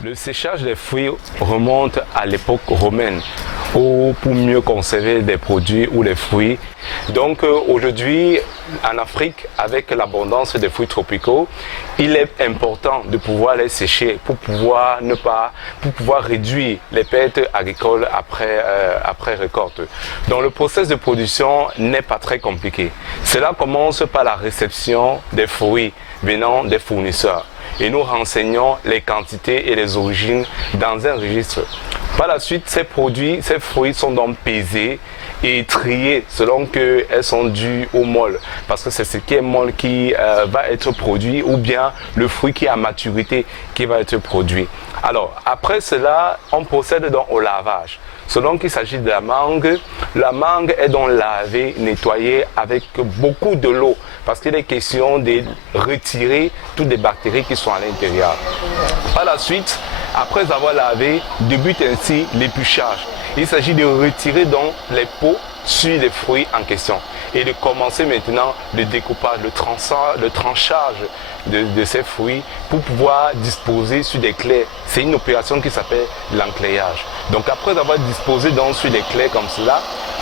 Le séchage des fruits remonte à l'époque romaine pour mieux conserver des produits ou les fruits. Donc aujourd'hui, en Afrique, avec l'abondance des fruits tropicaux, il est important de pouvoir les sécher pour pouvoir réduire les pertes agricoles après récolte. Donc le processus de production n'est pas très compliqué. Cela commence par la réception des fruits venant des fournisseurs et nous renseignons les quantités et les origines dans un registre. Par la suite, ces fruits sont donc pesés et triés selon qu'elles sont dues au mol, parce que c'est ce qui est mol qui va être produit, ou bien le fruit qui est à maturité qui va être produit. Alors, après cela, on procède donc au lavage. Selon qu'il s'agit de la mangue est donc lavée, nettoyée avec beaucoup de l'eau, parce qu'il est question de retirer toutes les bactéries qui sont à l'intérieur. Par la suite, après avoir lavé, débute ainsi l'épluchage. Il s'agit de retirer donc les peaux sur les fruits en question et de commencer maintenant le découpage, le tranchage de ces fruits pour pouvoir disposer sur des clairs. C'est une opération qui s'appelle l'enclayage. Donc après avoir disposé donc sur les clairs comme cela,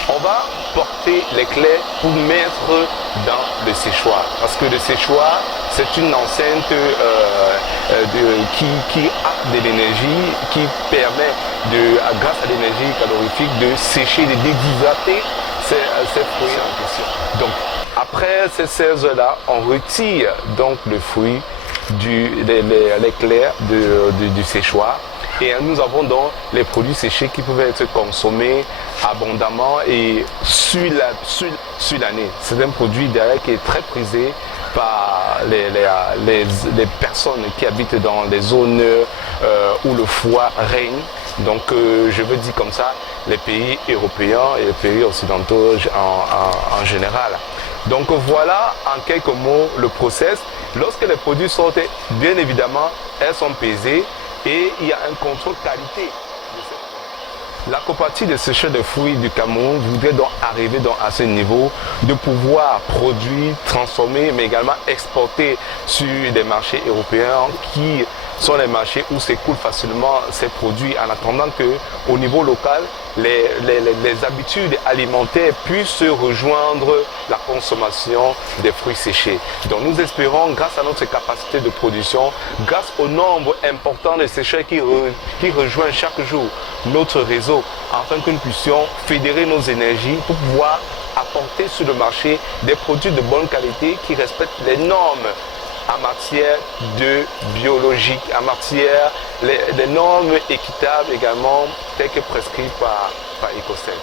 on va porter les clairs pour mettre dans le séchoir. Parce que le séchoir, c'est une enceinte qui a de l'énergie, qui permet, grâce à l'énergie calorifique, de sécher, de déshydrater ces fruits en question. Donc, après ces 16 heures-là, on retire donc le fruit, les clairs du séchoir. Et nous avons donc les produits séchés qui peuvent être consommés abondamment et sur l'année. C'est un produit derrière qui est très prisé par les personnes qui habitent dans les zones où le froid règne. Donc je veux dire comme ça, les pays européens et les pays occidentaux en général. Donc voilà en quelques mots le process. Lorsque les produits sortent, bien évidemment, elles sont pesées et il y a un contrôle qualité. La coopérative de séchage de fruits du Cameroun voudrait donc arriver à ce niveau de pouvoir produire, transformer, mais également exporter sur des marchés européens qui sont les marchés où s'écoulent facilement ces produits, en attendant qu'au niveau local, les habitudes alimentaires puissent rejoindre la consommation des fruits séchés. Donc nous espérons, grâce à notre capacité de production, grâce au nombre important de sécheurs qui rejoignent chaque jour notre réseau, afin que nous puissions fédérer nos énergies pour pouvoir apporter sur le marché des produits de bonne qualité qui respectent les normes en matière de biologique, en matière des normes équitables également, telles que prescrites par EcoCert.